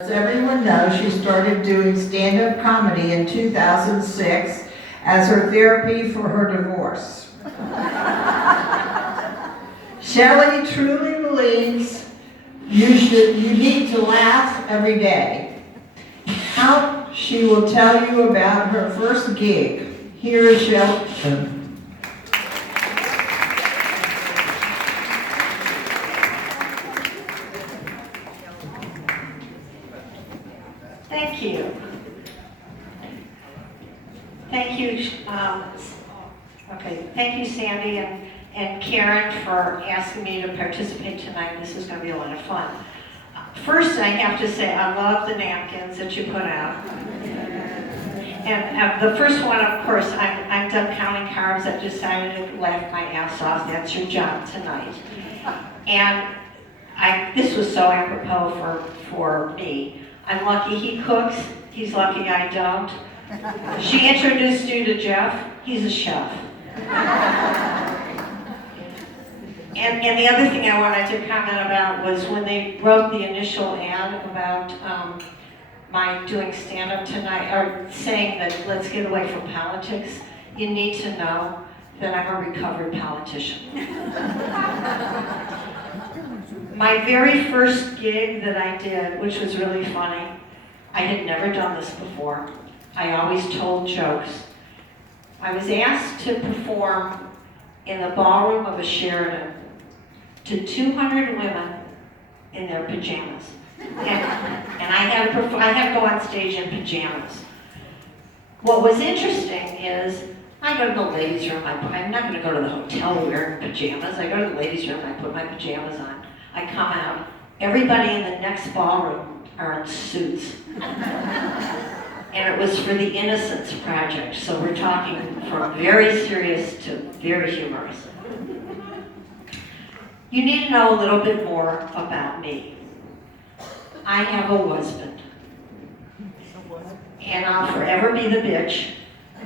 As everyone knows, she started doing stand-up comedy in 2006 as her therapy for her divorce. Shelley truly believes you need to laugh every day. Now she will tell you about her first gig. Here is Shelley. Thank you. Thank you, thank you, Sandy and Karen, for asking me to participate tonight. This is going to be a lot of fun. First, I have to say I love the napkins that you put out. And the first one, of course, I'm done counting carbs. I've decided to laugh my ass off. That's your job tonight. And this was so apropos for me. I'm lucky he cooks. He's lucky I don't. She introduced you to Jeff. He's a chef. And the other thing I wanted to comment about was when they wrote the initial ad about my doing stand-up tonight, or saying that let's get away from politics, you need to know that I'm a recovered politician. My very first gig that I did, which was really funny, I had never done this before. I always told jokes. I was asked to perform in the ballroom of a Sheraton to 200 women in their pajamas. And I had to go on stage in pajamas. What was interesting is I go to the ladies' room. I'm not going to go to the hotel wearing pajamas. I go to the ladies' room. I put my pajamas on. I come out. Everybody in the next ballroom are in suits. And it was for the Innocence Project. So we're talking from very serious to very humorous. You need to know a little bit more about me. I have a husband. And I'll forever be the bitch.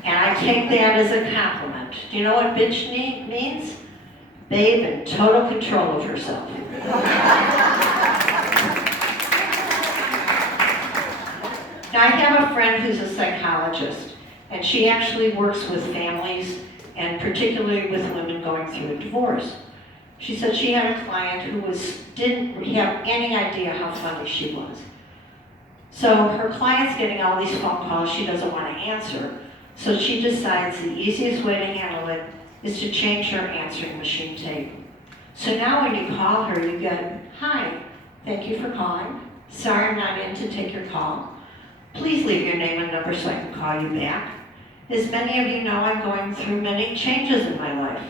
And I take that as a compliment. Do you know what bitch means? Babe in total control of herself. Now, I have a friend who's a psychologist, and she actually works with families, and particularly with women going through a divorce. She said she had a client who didn't have any idea how funny she was. So her client's getting all these phone calls she doesn't want to answer, so she decides the easiest way to handle it is to change her answering machine tape. So now when you call her, you get, "Hi, thank you for calling. Sorry I'm not in to take your call. Please leave your name and number so I can call you back. As many of you know, I'm going through many changes in my life.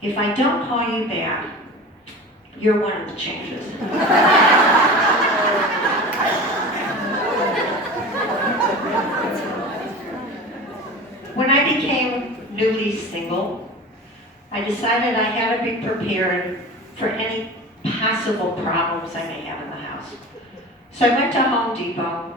If I don't call you back, you're one of the changes." When I became newly single, I decided I had to be prepared for any possible problems I may have in the house. So I went to Home Depot,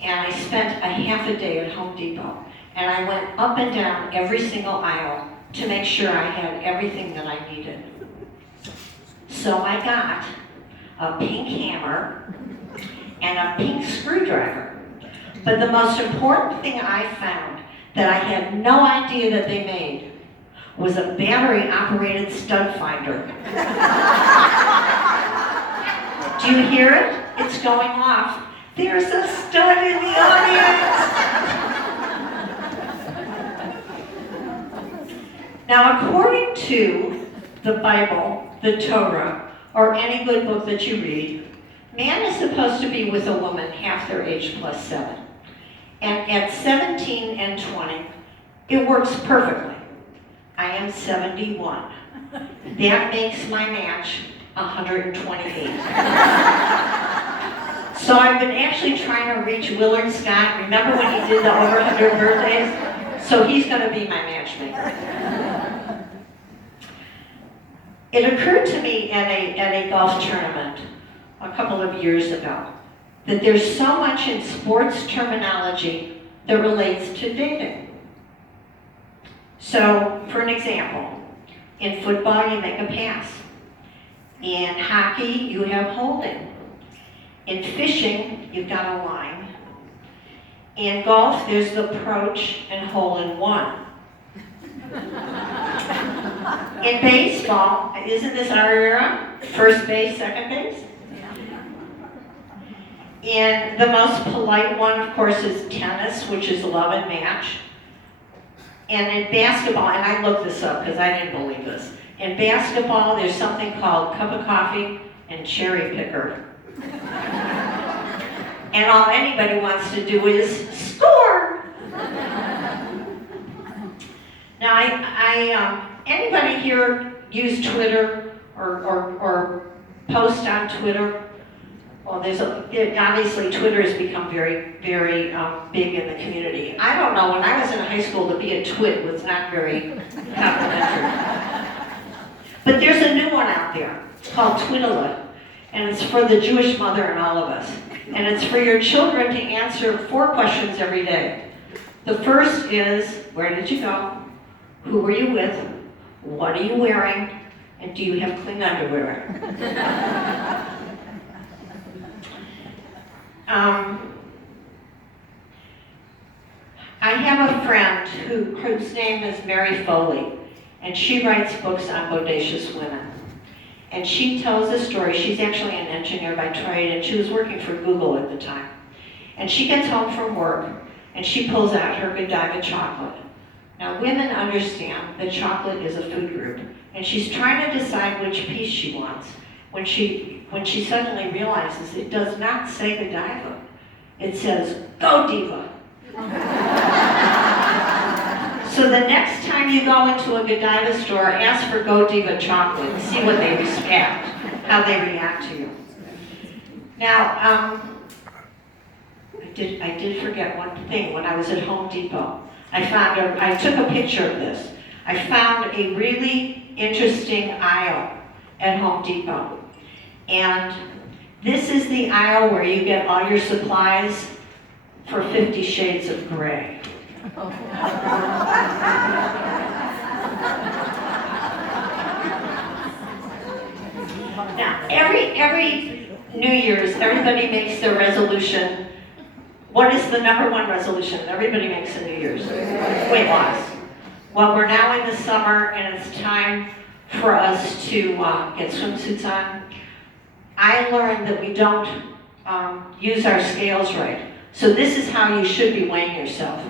and I spent a half a day at Home Depot, and I went up and down every single aisle to make sure I had everything that I needed. So I got a pink hammer and a pink screwdriver. But the most important thing I found that I had no idea that they made was a battery-operated stud finder. Do you hear it? It's going off. There's a stud in the audience. Now, according to the Bible, the Torah, or any good book that you read, man is supposed to be with a woman half their age plus 7. And at 17 and 20, it works perfectly. I am 71. That makes my match 128. So I've been actually trying to reach Willard Scott. Remember when he did the over 100 birthdays? So he's going to be my matchmaker. It occurred to me at a golf tournament a couple of years ago that there's so much in sports terminology that relates to dating. So, for an example, in football you make a pass. In hockey you have holding. In fishing, you've got a line. In golf, there's the approach and hole-in-one. In baseball, isn't this our era? First base, second base? And the most polite one, of course, is tennis, which is love and match. And in basketball, and I looked this up because I didn't believe this. In basketball, there's something called cup of coffee and cherry picker. And all anybody wants to do is score. Now, anybody here use Twitter or post on Twitter? Well, obviously Twitter has become very, very big in the community. I don't know, when I was in high school, to be a twit was not very complimentary. But there's a new one out there called Twitala, and it's for the Jewish mother and all of us. And it's for your children to answer 4 questions every day. The first is, where did you go? Who were you with? What are you wearing? And do you have clean underwear? I have a friend whose name is Mary Foley, and she writes books on bodacious women. And she tells a story. She's actually an engineer by trade, and she was working for Google at the time. And she gets home from work, and she pulls out her Godiva chocolate. Now, women understand that chocolate is a food group, and she's trying to decide which piece she wants when she suddenly realizes it does not say Godiva. It says, "Go Diva." So the next time you go into a Godiva store, ask for Go Diva chocolate and see what they react, how they react to you. Now, I did forget one thing. When I was at Home Depot, I took a picture of this. I found a really interesting aisle at Home Depot. And this is the aisle where you get all your supplies for 50 Shades of Gray. Now, every New Year's, everybody makes their resolution. What is the number 1 resolution everybody makes in New Year's? Weight loss. Well, we're now in the summer, and it's time for us to get swimsuits on. I learned that we don't use our scales right. So this is how you should be weighing yourself.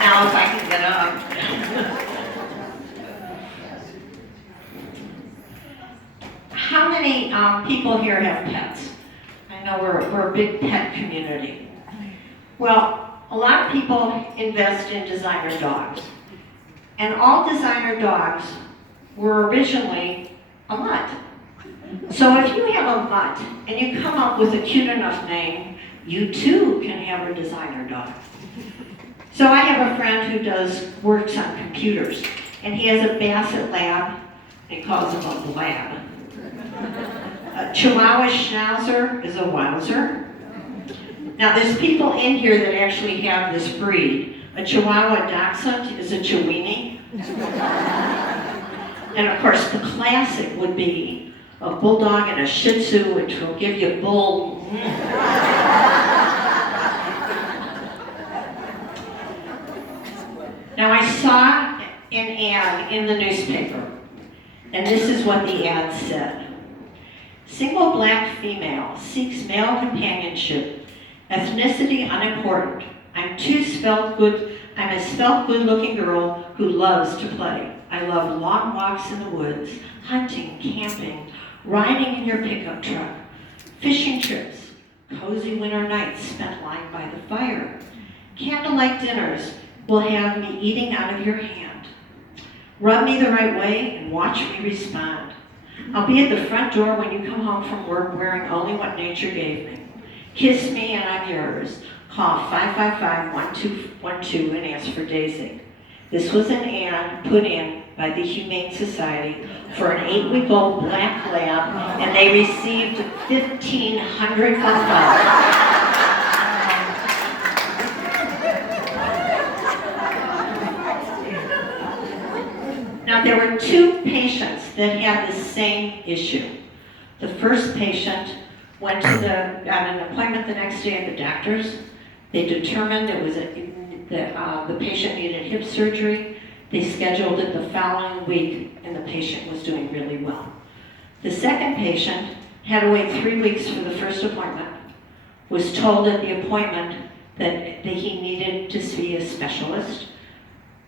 Now if I can get up. How many people here have pets? I know we're a big pet community. Well, a lot of people invest in designer dogs. And all designer dogs were originally a mutt. So if you have a mutt and you come up with a cute enough name, you too can have a designer dog. So I have a friend who works on computers, and he has a Basset Lab. He calls him a blab. A Chihuahua Schnauzer is a wowzer. Now there's people in here that actually have this breed. A Chihuahua Dachshund is a Chiweenie. And of course the classic would be a Bulldog and a Shih Tzu, which will give you bull. Now I saw an ad in the newspaper, and this is what the ad said. Single black female seeks male companionship, ethnicity unimportant. I'm a svelte, good-looking girl who loves to play. I love long walks in the woods, hunting, camping, riding in your pickup truck, fishing trips, cozy winter nights spent lying by the fire. Candlelight dinners will have me eating out of your hand. Rub me the right way and watch me respond. I'll be at the front door when you come home from work wearing only what nature gave me. Kiss me and I'm yours. Call 555-1212 and ask for Daisy. This was an ad put in by the Humane Society for an 8-week-old black lab, and they received 1,500 phone calls. Now, there were two patients that had the same issue. The first patient got an appointment the next day at the doctor's. They determined the patient needed hip surgery. They scheduled it the following week, and the patient was doing really well. The second patient had to wait 3 weeks for the first appointment, was told at the appointment that he needed to see a specialist.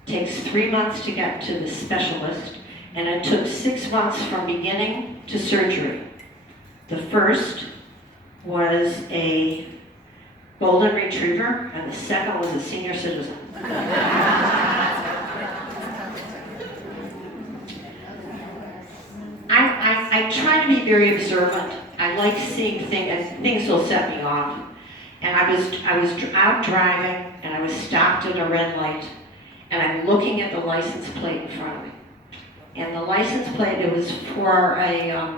Takes 3 months to get to the specialist, and it took 6 months from beginning to surgery. The first was a golden retriever, and the second was a senior citizen. I try to be very observant. I like seeing things will set me off. And I was out driving, and I was stopped at a red light, and I'm looking at the license plate in front of me. And the license plate, it was for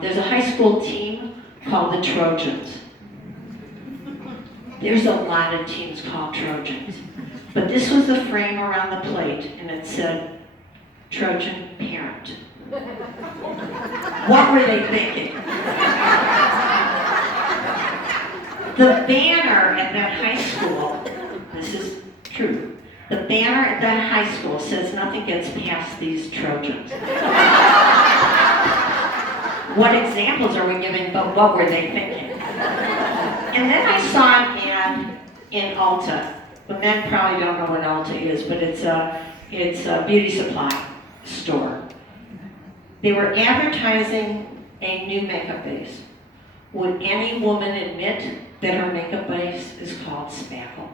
there's a high school team called the Trojans. There's a lot of teams called Trojans. But this was the frame around the plate, and it said, Trojan parent. What were they thinking? The banner at that high school, this is true, the banner at that high school says nothing gets past these Trojans. What examples are we giving, but what were they thinking? And then I saw an ad in Ulta. The men probably don't know what Ulta is, but it's a beauty supply store. They were advertising a new makeup base. Would any woman admit that her makeup base is called Spackle?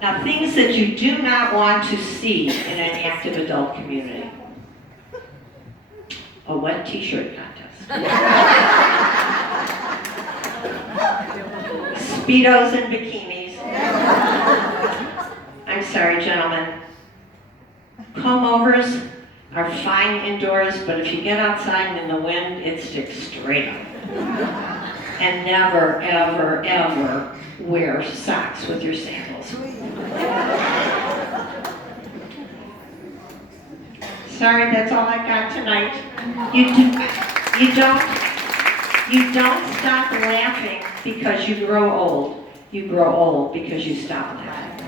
Now, things that you do not want to see in an active adult community. A wet t-shirt contest. Speedos and bikinis. I'm sorry, gentlemen. Comb-overs are fine indoors, but if you get outside and in the wind, it sticks straight up. And never, ever, ever wear socks with your sandals. Sorry, that's all I got tonight. You don't stop laughing because you grow old. You grow old because you stop laughing.